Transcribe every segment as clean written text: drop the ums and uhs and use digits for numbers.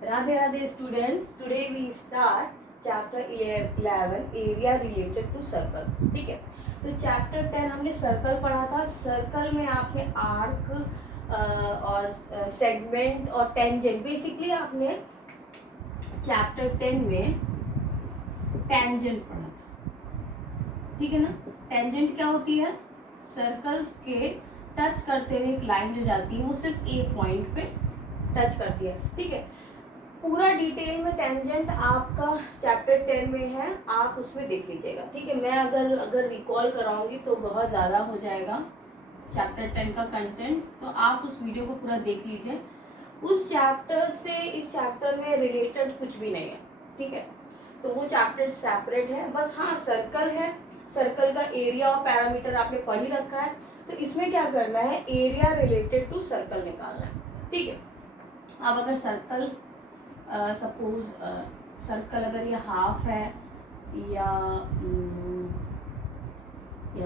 Radhe Radhe students, today we start chapter 11 area related to circle. ठीक है, तो चैप्टर 10 हमने सर्कल पढ़ा था। सर्कल में आपने आर्क और सेगमेंट और टेंजेंट, बेसिकली आपने चैप्टर 10 में टेंजेंट पढ़ा था। ठीक है ना। टेंजेंट क्या होती है? सर्कल्स के टच करते हुए एक लाइन जो जाती है वो सिर्फ एक पॉइंट पे टच करती है। ठीक है, पूरा डिटेल में टेंजेंट आपका चैप्टर 10 में है, आप उसमें देख लीजिएगा। ठीक है, मैं अगर रिकॉल कराऊंगी तो बहुत ज़्यादा हो जाएगा चैप्टर 10 का कंटेंट, तो आप उस वीडियो को पूरा देख लीजिए। उस चैप्टर से इस चैप्टर में रिलेटेड कुछ भी नहीं है। ठीक है, तो वो चैप्टर सेपरेट है। बस हाँ, सर्कल है, सर्कल का एरिया और पैरामीटर आपने पढ़ ही रखा है, तो इसमें क्या करना है, एरिया रिलेटेड टू सर्कल निकालना है। ठीक है, अब अगर सर्कल सपोज सर्कल अगर ये हाफ है या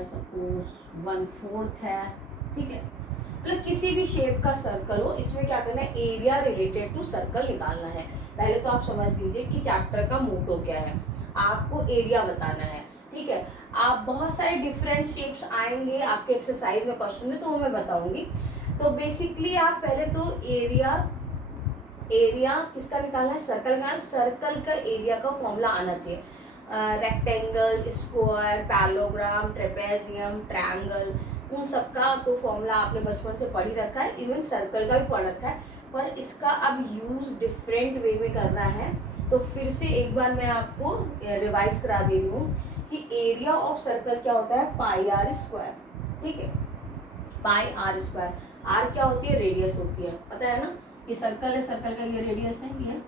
सपोज 1/4 है, ठीक है, मतलब किसी भी शेप का सर्कल हो, इसमें क्या करना है, एरिया रिलेटेड टू सर्कल निकालना है। पहले तो आप समझ लीजिए कि चैप्टर का मोटो क्या है, आपको एरिया बताना है। ठीक है, आप बहुत सारे डिफरेंट शेप्स आएंगे आपके एक्सरसाइज में, क्वेश्चन में, तो वो मैं बताऊंगी। तो बेसिकली आप पहले तो एरिया किसका निकालना है, सर्कल का। सर्कल का एरिया का फॉर्मूला आना चाहिए। Rectangle, square, parallelogram, trapezium, triangle, उन सब का तो फॉर्मूला आपने बचपन से पढ़ ही रखा है, इवन सर्कल का भी पढ़ रखा है, पर इसका अब यूज डिफरेंट वे में करना है। तो फिर से एक बार मैं आपको रिवाइज करा दे रही हूँ कि एरिया ऑफ सर्कल क्या होता है, पाई आर स्क्वायर। ठीक है, पाई आर स्क्वायर। आर क्या होती है, रेडियस होती है, पता है ना, ये सर्कल है, सर्कल का ये रेडियस है, ये।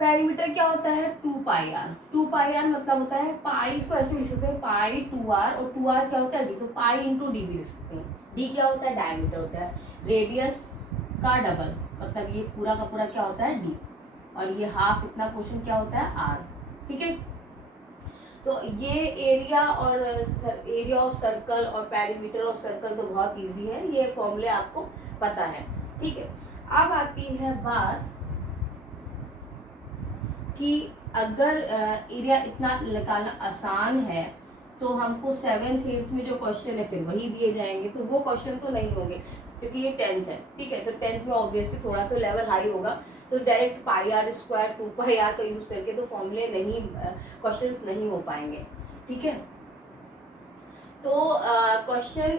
पेरीमीटर क्या होता है, 2πr। 2πr मतलब होता है पाई, इसको ऐसे लिख सकते हैं, पाई 2r, और 2r क्या होता है, डी, तो पाई इंटू डी भी लिख सकते हैं। डी क्या होता है, डायमीटर होता है, रेडियस का डबल, मतलब ये पूरा का पूरा क्या होता है, डी, और ये हाफ इतना पोर्शन क्या होता है, आर। ठीक है, तो ये एरिया और एरिया ऑफ सर्कल और पेरीमीटर ऑफ सर्कल तो बहुत इजी है, ये फॉर्मूले आपको पता है। ठीक है, अब आती है बात कि अगर एरिया इतना निकालना आसान है तो हमको 7th 8th में जो क्वेश्चन है फिर वही दिए जाएंगे, तो वो क्वेश्चन तो नहीं होंगे क्योंकि ये 10th है। ठीक है, तो 10th में ऑब्वियसली थोड़ा सा लेवल हाई होगा, तो डायरेक्ट पाई आर स्क्वायर 2πr का यूज करके तो फॉर्मूले नहीं, क्वेश्चंस नहीं हो पाएंगे। ठीक है, तो क्वेश्चन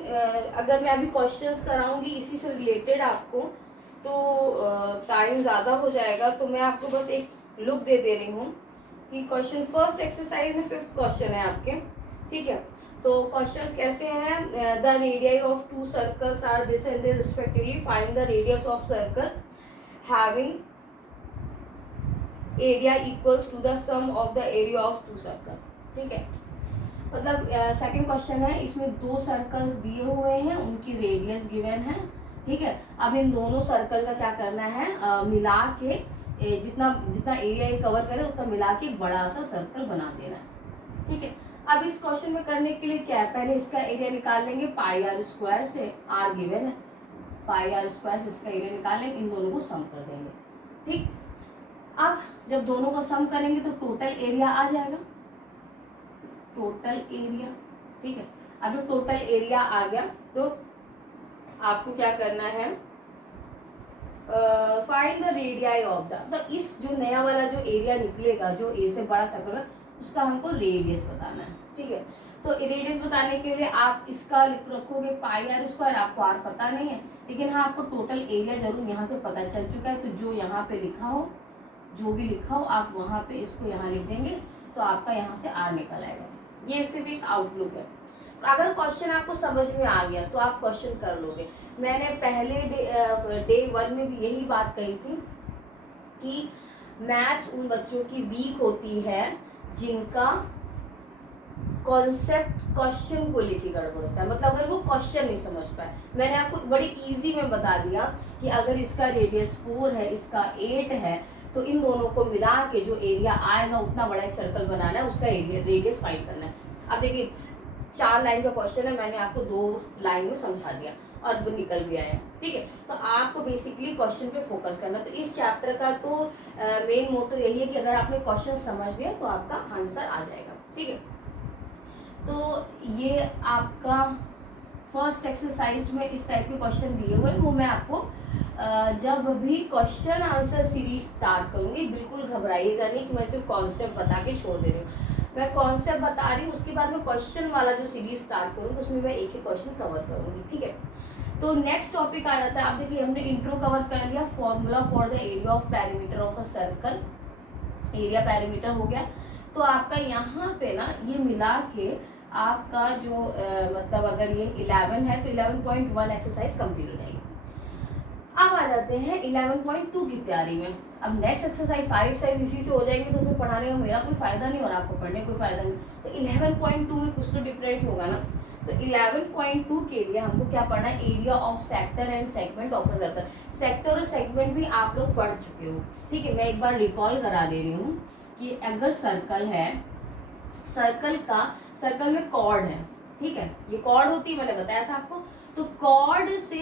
अगर मैं अभी क्वेश्चंस कराऊंगी इसी से रिलेटेड आपको, तो टाइम ज़्यादा हो जाएगा, तो मैं आपको बस एक लुक दे रही हूँ कि क्वेश्चन फर्स्ट एक्सरसाइज में 5th क्वेश्चन है आपके। ठीक है, तो क्वेश्चंस कैसे हैं, the radii of 2 circles are this and this respectively, find the radius of circle having area equals to the sum of the area of 2 circle. ठीक है, मतलब सेकंड क्वेश्चन है, इसमें 2 सर्कल्स दिए हुए हैं, उनकी रेडियस गिवन है। ठीक है, अब इन दोनों सर्कल का क्या करना है, मिला के जितना जितना एरिया ये कवर करे उतना मिला के एक बड़ा सा सर्कल बना देना है। ठीक है, अब इस क्वेश्चन में करने के लिए क्या है, पहले इसका एरिया निकाल लेंगे पाई आर स्क्वायर से, आर गिवन है, पाई आर स्क्वायर से इसका एरिया निकाल लेंगे, इन दोनों को सम कर देंगे। ठीक, अब जब दोनों को सम करेंगे तो टोटल एरिया आ जाएगा, टोटल एरिया। ठीक है, अब जो टोटल एरिया आ गया तो आपको क्या करना है, find the radii of the, तो इस जो नया वाला जो एरिया निकलेगा, जो ए से बड़ा सर्कल है, उसका हमको रेडियस बताना है। ठीक है, तो रेडियस बताने के लिए आप इसका रखोगे पाई आर स्क्वायर, आपको आर पता नहीं है, लेकिन हाँ आपको टोटल एरिया जरूर यहाँ से पता चल चुका है, तो जो यहाँ पे लिखा हो, जो भी लिखा हो आप वहाँ पे इसको यहाँ लिख देंगे, तो आपका यहाँ से आर निकल आएगा। ये सिर्फ एक आउटलुक है। अगर क्वेश्चन आपको समझ में आ गया तो आप क्वेश्चन कर लोगे। मैंने पहले डे 1 में भी यही बात कही थी कि मैथ्स उन बच्चों की वीक होती है जिनका कॉन्सेप्ट क्वेश्चन को लेके गड़बड़ होता है, मतलब अगर वो क्वेश्चन नहीं समझ पाए। मैंने आपको बड़ी इजी में बता दिया कि अगर इसका रेडियस 4 है, इसका 8 है, तो इन दोनों को मिला के जो एरिया आएगा उतना बड़ा एक सर्कल बनाना है, उसका एरिया रेडियस फाइंड करना है। अब देखिए 4 लाइन का क्वेश्चन है, मैंने आपको 2 लाइन में समझा दिया। और वो निकल भी आया, ठीक है। तो आपको बेसिकली क्वेश्चन पे फोकस करना। तो इस चैप्टर का तो मेन मोटो यही है कि अगर आपने क्वेश्चन समझ लिया तो आपका आंसर आ जाएगा, ठीक है। तो ये आपका फर्स्ट एक्सरसाइज में इस टाइप के क्वेश्चन दिए हुए हैं, वो मैं आपको जब भी क्वेश्चन आंसर सीरीज स्टार्ट करूंगी, बिल्कुल घबराइएगा नहीं कि मैं सिर्फ कॉन्सेप्ट बता के छोड़ दे रही हूँ। मैं कॉन्सेप्ट बता रही हूँ, उसके बाद में क्वेश्चन वाला जो सीरीज स्टार्ट करूँगी उसमें मैं एक ही क्वेश्चन कवर करूँगी, ठीक है। तो नेक्स्ट टॉपिक आ जाता है, आप देखिए हमने इंट्रो कवर कर लिया, formula for the area of perimeter of a circle, area perimeter हो गया। तो आपका यहाँ पे ना ये मिला के आपका जो मतलब अगर ये 11 है तो 11.1 एक्सरसाइज कंप्लीट हो जाएगी। अब आ जाते हैं 11.2 की तैयारी में। अब नेक्स्ट एक्सरसाइज सारी एक्सरसाइज इसी से हो जाएंगे, तो फिर पढ़ाने का मेरा कोई फायदा नहीं और आपको पढ़ने का कोई फायदा नहीं। तो 11.2 में कुछ तो डिफरेंट होगा ना। तो 11.2 के लिए हमको क्या पढ़ना है, area of sector and segment of a circle. Sector और सेगमेंट भी आप लोग पढ़ चुके हो, ठीक है। मैं एक बार रिकॉल करा दे रही हूँ कि अगर सर्कल है, सर्कल में कॉर्ड है, ठीक है, ये कॉर्ड होती है, मैंने बताया था आपको। तो कॉर्ड से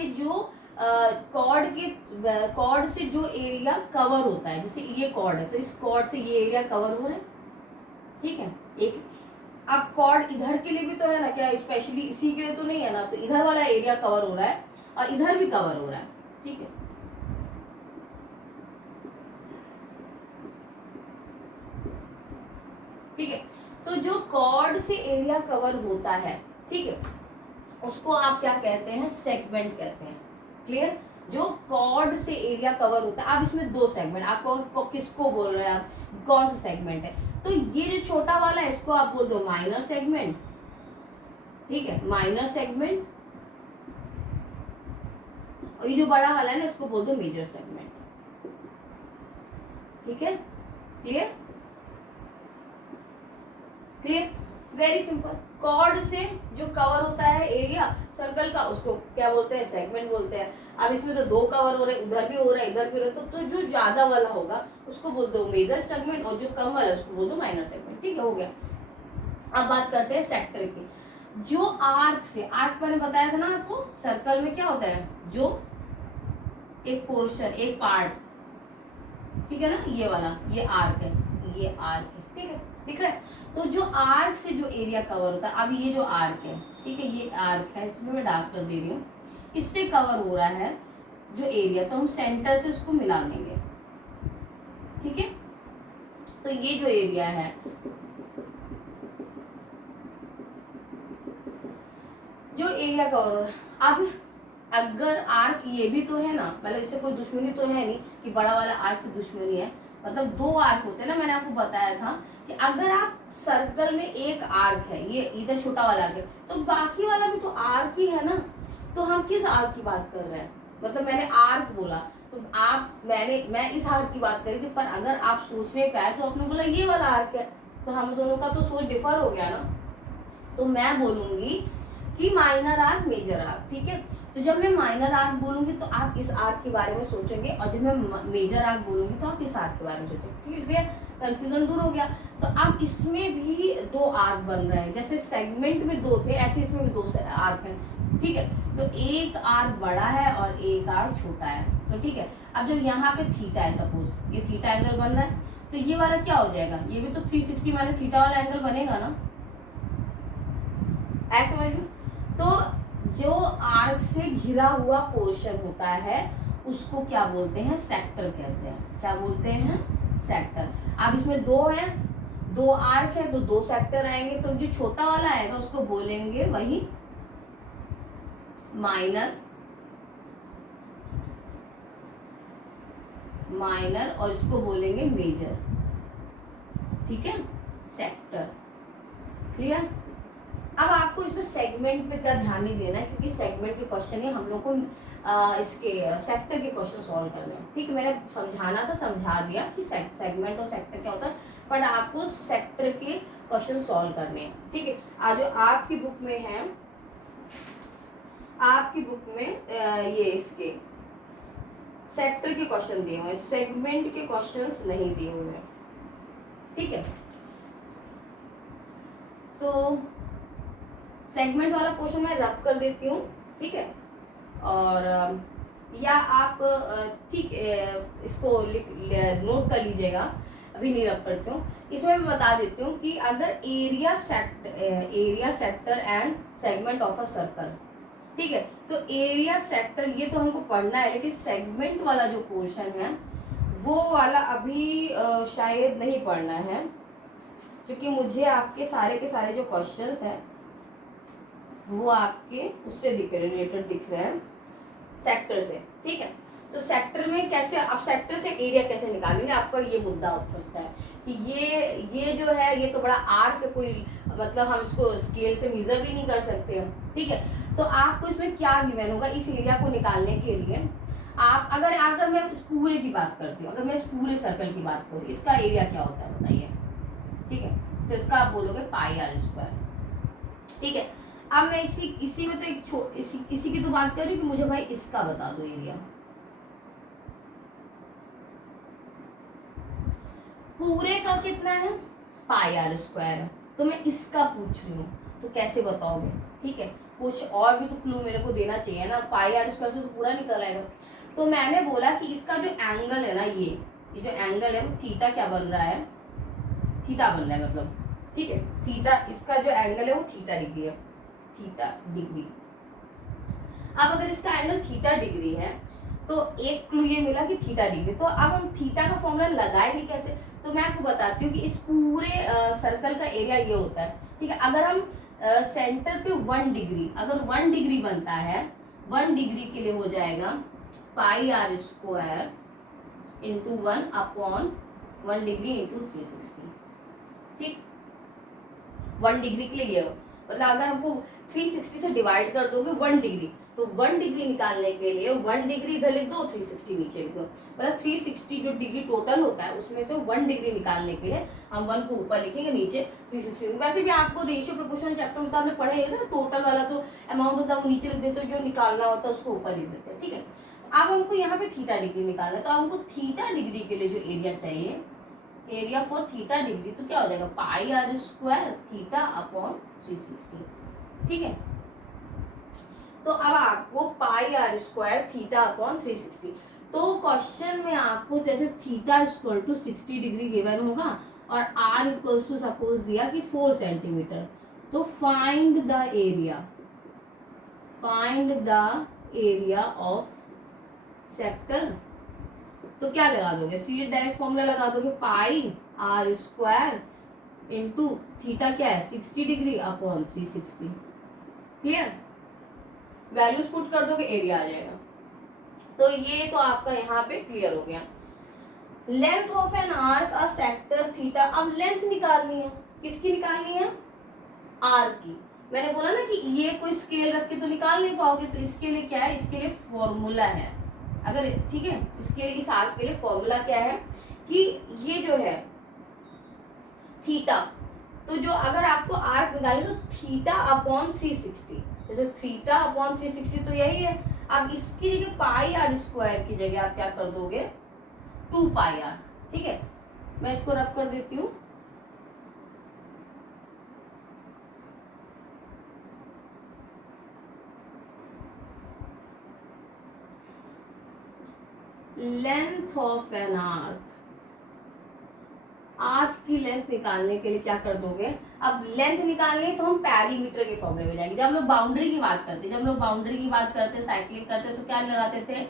जो एरिया कवर होता है, जैसे ये कॉर्ड है तो इस कॉर्ड से ये एरिया कवर हो रहा है, ठीक है। एक अब कॉर्ड इधर के लिए भी तो है ना, क्या स्पेशली इसी के लिए तो नहीं है ना, तो इधर वाला एरिया कवर हो रहा है और इधर भी कवर हो रहा है, ठीक है। ठीक है, तो जो कॉर्ड से एरिया कवर होता है, ठीक है, उसको आप क्या कहते हैं, सेगमेंट कहते हैं। क्लियर, जो कॉर्ड से एरिया कवर होता है। अब इसमें दो सेगमेंट, आपको किसको बोल रहे हैं आप, कौन सा सेगमेंट है। तो ये जो छोटा वाला है इसको आप बोल दो माइनर सेगमेंट, ठीक है, माइनर सेगमेंट। और ये जो बड़ा वाला है ना इसको बोल दो मेजर सेगमेंट, ठीक है। Clear, clear, very simple. Chord से जो कवर होता है एरिया सर्कल का, उसको क्या बोलते हैं, सेगमेंट बोलते हैं। अब इसमें तो दो कवर हो रहे हैं, उधर भी हो रहा है इधर भी हो रहा है, तो जो ज्यादा वाला होगा उसको बोल दो मेजर सेगमेंट और जो कम वाला उसको बोल दो माइनर सेगमेंट, ठीक है, हो गया। अब बात करते हैं सेक्टर की। जो आर्क से, आर्क मैंने बताया था ना आपको, सर्कल में क्या होता है, जो एक पोर्शन, एक पार्ट, ठीक है ना, ये वाला, ये आर्क है, ये आर्क है, ठीक है, दिख रहा है। तो जो आर्क से जो एरिया कवर होता है, अब ये जो आर्क है, ठीक है, ये आर्क है, इसमें मैं डार्क कर दे रही हूँ, इससे कवर हो रहा है जो एरिया, तो हम सेंटर से उसको मिला देंगे, ठीक है। तो ये जो एरिया है, जो एरिया कवर हो रहा है, अब अगर आर्क ये भी तो है ना, मतलब इससे कोई दुश्मनी तो है नहीं कि बड़ा वाला आर्क से दुश्मनी है, मतलब दो आर्क होते हैं ना, मैंने आपको बताया था कि अगर आप सर्कल में एक आर्क है, ये इधर छोटा वाला आर्क है, तो बाकी वाला भी तो आर्क ही है ना। तो हम किस आर्क की बात कर रहे हैं, मतलब मैंने आर्क बोला तो मैं इस आर्क की बात करी थी, पर अगर आप सोचने पे आए तो आपने बोला ये वाला आर्क है, तो हम दोनों का तो सोच डिफर हो गया ना। तो मैं बोलूंगी कि माइनर आर्क, मेजर आर्क, ठीक है। तो जब मैं माइनर आर्क बोलूंगी तो आप इस आर्क के बारे में सोचेंगे, और जब मैं मेजर आर्क बोलूंगी तो आप इस आर्क के बारे में सोचेंगे, ठीक है, कंफ्यूजन दूर हो गया। तो अब इसमें भी दो आर्क बन रहे हैं, जैसे सेगमेंट में दो थे ऐसे इसमें भी दो आर्क हैं, ठीक है। तो एक आर्क बड़ा है और एक आर्क छोटा है, तो ठीक है। अब जब यहाँ पे थीटा है, सपोज ये थीटा एंगल बन रहा है, तो ये वाला क्या हो जाएगा, ये भी तो 360 माइनस थीटा वाला एंगल बनेगा ना, ऐसे समझ में। तो जो आर्क से घिरा हुआ पोर्शन होता है उसको क्या बोलते हैं, सेक्टर कहते हैं। क्या बोलते हैं, सेक्टर। अब इसमें दो है, दो आर्क है तो दो सेक्टर आएंगे, तो जो छोटा वाला आएगा उसको बोलेंगे वही माइनर और इसको बोलेंगे मेजर, ठीक है, सेक्टर। क्लियर। अब आपको इसमें सेगमेंट पे क्या ध्यान नहीं देना है, क्योंकि सेगमेंट के क्वेश्चन ही हम लोग को इसके सेक्टर के क्वेश्चन सॉल्व करने हैं, ठीक है। मैंने समझाना था, समझा दिया कि सेगमेंट और सेक्टर क्या होता है, पर आपको सेक्टर के क्वेश्चन सॉल्व करने हैं, ठीक है। आज जो आपकी बुक में है, आपकी बुक में ये इसके सेक्टर के क्वेश्चन दिए हुए हैं, सेगमेंट के क्वेश्चंस नहीं दिए हुए हैं, ठीक है। तो सेगमेंट वाला क्वेश्चन मैं रब कर देती हूँ, ठीक है। और या आप ठीक इसको नोट कर लीजिएगा, अभी नहीं रख करती हूँ। इसमें मैं बता देती हूँ कि अगर area sector and segment of a circle, ठीक है, तो एरिया सेक्टर ये तो हमको पढ़ना है, लेकिन सेगमेंट वाला जो पोर्शन है वो वाला अभी शायद नहीं पढ़ना है, क्योंकि मुझे आपके सारे के सारे जो क्वेश्चंस हैं वो आपके उससे दिख रहे, रिलेटेड दिख रहे हैं सेक्टर से, ठीक है। तो सेक्टर में कैसे आप सेक्टर से एरिया कैसे निकालेंगे, आपका ये मुद्दा उठता है कि ये जो है ये तो बड़ा आर्क, कोई मतलब हम इसको स्केल से मेजर भी नहीं कर सकते हैं, ठीक है। तो आपको इसमें क्या गिवन होगा, इस एरिया को निकालने के लिए आप अगर मैं इस पूरे की बात करती हूँ, अगर मैं इस पूरे सर्कल की बात करूँ, इसका एरिया क्या होता है बताइए, ठीक है। तो इसका आप बोलोगे पाई आर स्क्वायर, ठीक है। अब मैं इसी में तो इसी की तो बात कर रही हूँ कि मुझे भाई इसका बता दो एरिया, पूरे का कितना है, पाई आर स्क्वायर है, तो मैं इसका पूछ रही हूँ, तो कैसे बताओगे, ठीक है। कुछ और भी तो क्लू मेरे को देना चाहिए ना, पाई आर स्क्वायर से तो पूरा निकल आएगा। तो मैंने बोला कि इसका जो एंगल है ना, ये जो एंगल है वो थीटा क्या बन रहा है, थीटा बन रहा है मतलब, ठीक है। थीटा, इसका जो एंगल है वो थीटा डिग्री है, थीटा डिग्री। अब अगर इसका एंगल थीटा डिग्री है तो एक क्लू ये मिला कि थीटा डिग्री, तो अब हम थीटा का फॉर्मूला लगाएंगे कैसे, तो मैं आपको बताती हूँ कि इस पूरे सर्कल का एरिया ये होता है, ठीक है। अगर हम सेंटर पे 1 डिग्री, अगर 1 डिग्री बनता है, 1 डिग्री के लिए हो जाएगा pi r square into 1 upon 1 degree into 360, ठीक। 1 डिग्री के लिए ये मतलब अगर हमको 360 से डिवाइड कर दोगे 1 डिग्री, तो 1 डिग्री निकालने के लिए 1 डिग्री इधर लिख दो, 360 नीचे लिख दो, मतलब 360 जो डिग्री टोटल होता है उसमें से 1 डिग्री निकालने के लिए हम 1 को ऊपर लिखेंगे, नीचे 360। वैसे भी आपको रेशियो प्रोपोर्शन चैप्टर में तो आपने पढ़े ना, टोटल वाला तो अमाउंट होता है वो नीचे लिख देते हो, जो निकालना होता है उसको ऊपर लिख देते हैं, ठीक है। अब हमको यहाँ पे थीटा डिग्री निकालना है, तो हमको थीटा डिग्री के लिए जो एरिया चाहिए, एरिया फॉर थीटा डिग्री, तो क्या हो जाएगा pi r square theta upon 360, ठीक है। तो अब आपको pi r square theta upon 360, तो क्वेश्चन में आपको जैसे theta equal to 60 degree given होगा और आर इक्वल टू सपोज दिया कि 4 सेंटीमीटर, तो find the area of sector, तो क्या लगा दोगे, सीधे डायरेक्ट फॉर्मूला लगा दोगे, पाई आर स्क्वायर इंटू थीटा क्या है 60 degree upon 360, clear. Values put कर दोगे, एरिया आ जाएगा। तो ये तो आपका यहाँ पे क्लियर हो गया। Length of an arc a sector theta, अब लेंथ निकालनी है, किसकी निकालनी है, आर्क की। मैंने बोला ना कि ये कोई स्केल रख के तो निकाल नहीं पाओगे, तो इसके लिए क्या है, इसके लिए फॉर्मूला है, अगर ठीक है, इसके लिए इस आर्क के लिए फॉर्मूला क्या है कि ये जो है थीटा, तो जो अगर आपको आर्क निकालनी तो थीटा अपॉन 360, जैसे थीटा अपॉन 360 तो यही है। अब इसकी जगह पाई आर स्क्वायर की जगह आप क्या कर दोगे 2 पाई आर, ठीक है। मैं इसको रब कर देती हूँ, length of an arc, arc की लेंथ निकालने के लिए क्या कर दोगे, अब लेंथ निकालनी है तो हम पैरीमीटर के फॉर्मूले में जाएंगे। जब हम लोग बाउंड्री की बात करते, साइक्लिंग करते तो क्या लगाते थे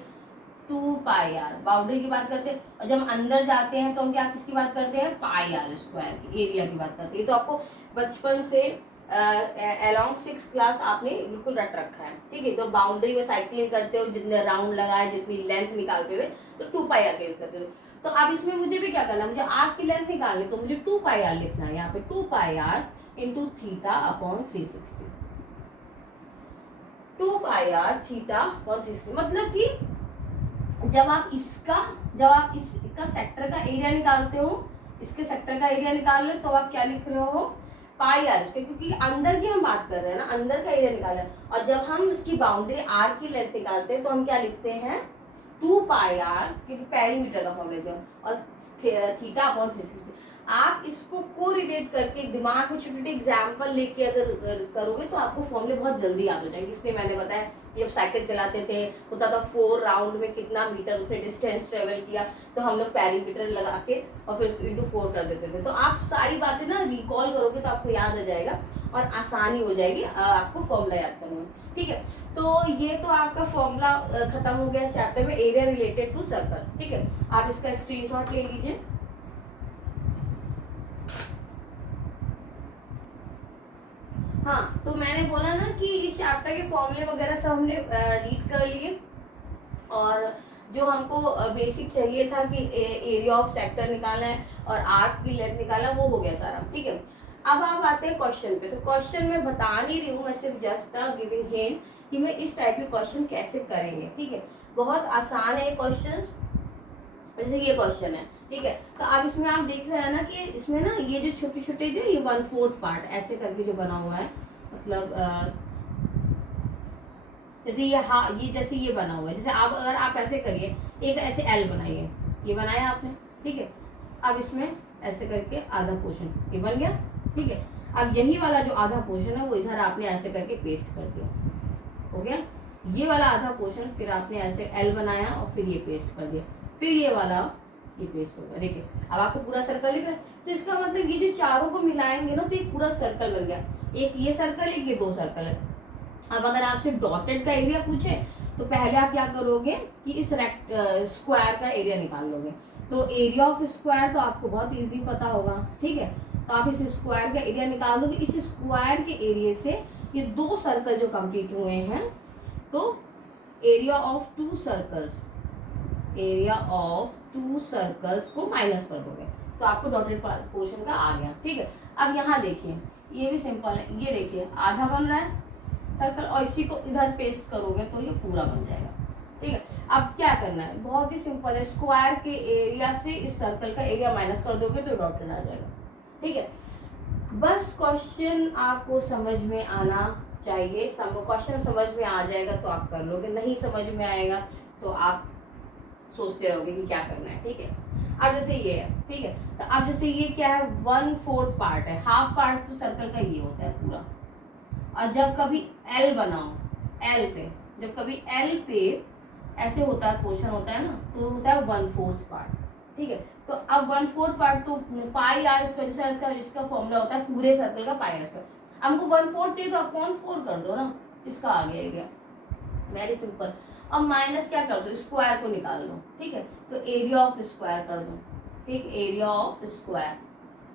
2 पाई आर, बाउंड्री की बात करते, और जब हम अंदर जाते हैं तो हम क्या किसकी बात करते हैं, पाई आर स्क्वायर की, एरिया की बात करते हैं। तो आपको बचपन से अराउंड 6 क्लास आपने बिल्कुल रट रखा है, ठीक है। तो बाउंड्री में साइक्लिंग करते हो, जितने राउंड लगाए, जितनी लेंथ निकालते थे तो 2 पाई आर के यूज करते थे। तो अब इसमें मुझे भी क्या करना है, मुझे आर्क की लेंथ निकालनी, तो मुझे 2 पाई आर लिखना है यहाँ पे, 2 pi R into theta upon 360, 2 pi R theta upon 360, मतलब कि जब आप इसका सेक्टर का एरिया निकालते हो, इसके सेक्टर का एरिया निकाल लो, तो आप क्या लिख रहे हो पाई आर स्क्वायर, क्योंकि अंदर की हम बात कर रहे हैं ना, अंदर का एरिया निकाल रहे हैं। और जब हम इसकी बाउंड्री आर की लेंथ निकालते हैं तो हम क्या लिखते हैं 2 पाई आर, क्योंकि पेरीमीटर का फॉर्म लेते हैं, और थीटा अपॉन 360। आप इसको को रिलेट करके दिमाग में छोटे छोटे एग्जाम्पल लेके अगर करोगे तो आपको फॉर्मूले बहुत जल्दी याद हो जाएंगे। इसलिए मैंने बताया कि जब साइकिल चलाते थे होता था 4 राउंड में कितना मीटर उसने डिस्टेंस ट्रेवल किया, तो हम लोग पेरीमीटर लगा के और फिर इसको इंटू 4 कर देते थे। तो आप सारी बातें ना रिकॉल करोगे तो आपको याद आ जाएगा और आसानी हो जाएगी आपको फॉर्मूला याद करने में। ठीक है, तो ये तो आपका फॉर्मूला खत्म हो गया चैप्टर में एरिया रिलेटेड टू सर्कल। ठीक है, आप इसका स्क्रीनशॉट ले लीजिए। हाँ, तो मैंने बोला ना कि इस चैप्टर के फॉर्मूले वगैरह सब हमने रीड कर लिए, और जो हमको बेसिक चाहिए था कि एरिया ऑफ सेक्टर निकालना है और आर्क की लेंथ निकालना, वो हो गया सारा। ठीक है, अब आप आते हैं क्वेश्चन पे। तो क्वेश्चन मैं बता नहीं रही हूँ, मैं सिर्फ जस्ट गिविंग हिंट कि मैं इस टाइप के क्वेश्चन कैसे करेंगे। ठीक है, बहुत आसान है क्वेश्चन, जैसे ये क्वेश्चन है। ठीक है, तो अब इसमें आप देख रहे हैं ना कि इसमें ना ये जो छोटे छोटे जो ये 1/4 पार्ट ऐसे करके जो बना हुआ है, मतलब जैसे ये जैसे ये बना हुआ है, जैसे आप अगर आप ऐसे करिए, एक ऐसे एल बनाइए, ये बनाया आपने। ठीक है, अब इसमें ऐसे करके आधा पोर्शन ये बन गया। ठीक है, अब यही वाला जो आधा पोर्शन है वो इधर आपने ऐसे करके पेस्ट कर दिया, हो गया। ये वाला आधा पोर्शन फिर आपने ऐसे एल बनाया और फिर ये पेस्ट कर दिया, फिर ये वाला ये पेस्ट होगा। देखिए, अब आपको पूरा सर्कल दिख रहा है। तो इसका मतलब ये जो चारों को मिलाएंगे ना तो एक पूरा सर्कल बन गया। एक ये सर्कल, एक ये 2 सर्कल है। अब अगर आपसे डॉटेड का एरिया पूछे तो पहले आप क्या करोगे कि इस स्क्वायर का एरिया निकाल लोगे। तो एरिया ऑफ स्क्वायर तो आपको बहुत इजी पता होगा। ठीक है, तो आप इस स्क्वायर का एरिया निकाल दोगे। इस स्क्वायर के एरिया से ये 2 सर्कल जो कंप्लीट हुए हैं, तो area of 2 circles, area of 2 circles को माइनस कर दोगे तो आपको डॉटेड पोर्शन का आ गया। ठीक है, अब यहाँ देखिए, ये भी सिंपल है। ये देखिए आधा बन रहा है सर्कल, और इसी को इधर पेस्ट करोगे तो ये पूरा बन जाएगा। ठीक है, अब क्या करना है, बहुत ही सिंपल है। स्क्वायर के एरिया से इस सर्कल का एरिया माइनस कर दोगे तो डॉटेड आ जाएगा। ठीक है, बस क्वेश्चन आपको समझ में आना चाहिए। क्वेश्चन समझ में आ जाएगा तो आप कर लोगे, नहीं समझ में आएगा तो आप सोचते रहोगे कि क्या करना है। ठीक है, अब जैसे ये है। ठीक है, तो अब जैसे ये क्या है, 1/4 पार्ट है। हाफ पार्ट तो सर्कल का ये होता है पूरा। और जब कभी एल बनाओ, एल पे जब कभी एल पे ऐसे होता है, पोर्शन होता है ना, तो होता है 1/4 पार्ट। ठीक है, तो अब 1/4 पार्ट तो पाई आर स्क्वायर, जैसे इसका फॉर्मूला होता है पूरे सर्कल का पाई आर स्क्वायर। हमको 1/4 चाहिए तो अपॉन 4 कर दो ना, इसका आ गया एरिया, वेरी सिंपल। अब माइनस क्या कर दो, स्क्वायर को निकाल दो। ठीक है, तो एरिया ऑफ स्क्वायर कर दो। ठीक, एरिया ऑफ स्क्वायर।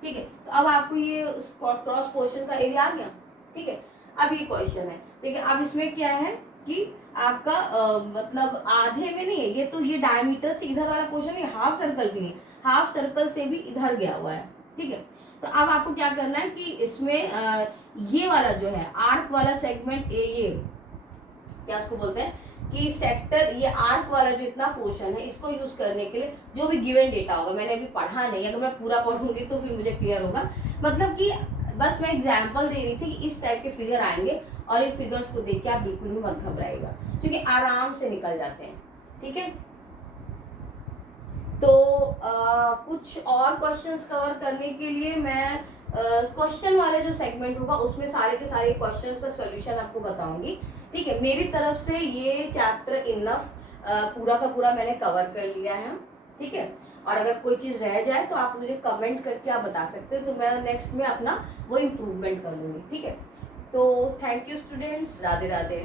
ठीक है, तो अब आपको ये क्रॉस पोर्शन का एरिया आ गया। ठीक है, अब ये क्वेश्चन है। ठीक है, अब इसमें क्या है कि आपका मतलब आधे में नहीं है ये, तो ये डायमीटर से इधर वाला पोर्शन है, हाफ सर्कल भी नहीं, हाफ सर्कल से भी इधर गया हुआ है। ठीक है, तो अब आपको क्या करना है कि इसमें ये वाला जो है आर्क वाला सेगमेंट, ये क्या उसको बोलते हैं कि सेक्टर, ये आर्क वाला जो इतना पोर्शन है इसको यूज करने के लिए जो भी गिवन डेटा होगा, मैंने अभी पढ़ा नहीं, अगर मैं पूरा पढ़ूंगी तो फिर मुझे क्लियर होगा। मतलब कि बस मैं एग्जाम्पल दे रही थी कि इस टाइप के फिगर आएंगे और इन फिगर्स को देख के आप बिल्कुल भी मत घबराइएगा, क्योंकि आराम से निकल जाते हैं। ठीक है, तो कुछ और क्वेश्चंस कवर करने के लिए मैं क्वेश्चन वाले जो सेगमेंट होगा उसमें सारे के सारे क्वेश्चंस का सॉल्यूशन आपको बताऊंगी। ठीक है, मेरी तरफ से ये चैप्टर इनफ पूरा का पूरा मैंने कवर कर लिया है। ठीक है, और अगर कोई चीज़ रह जाए तो आप मुझे कमेंट करके आप बता सकते हो, तो मैं नेक्स्ट में अपना वो इम्प्रूवमेंट कर लूँगी। ठीक है, तो thank you students, Radhe Radhe.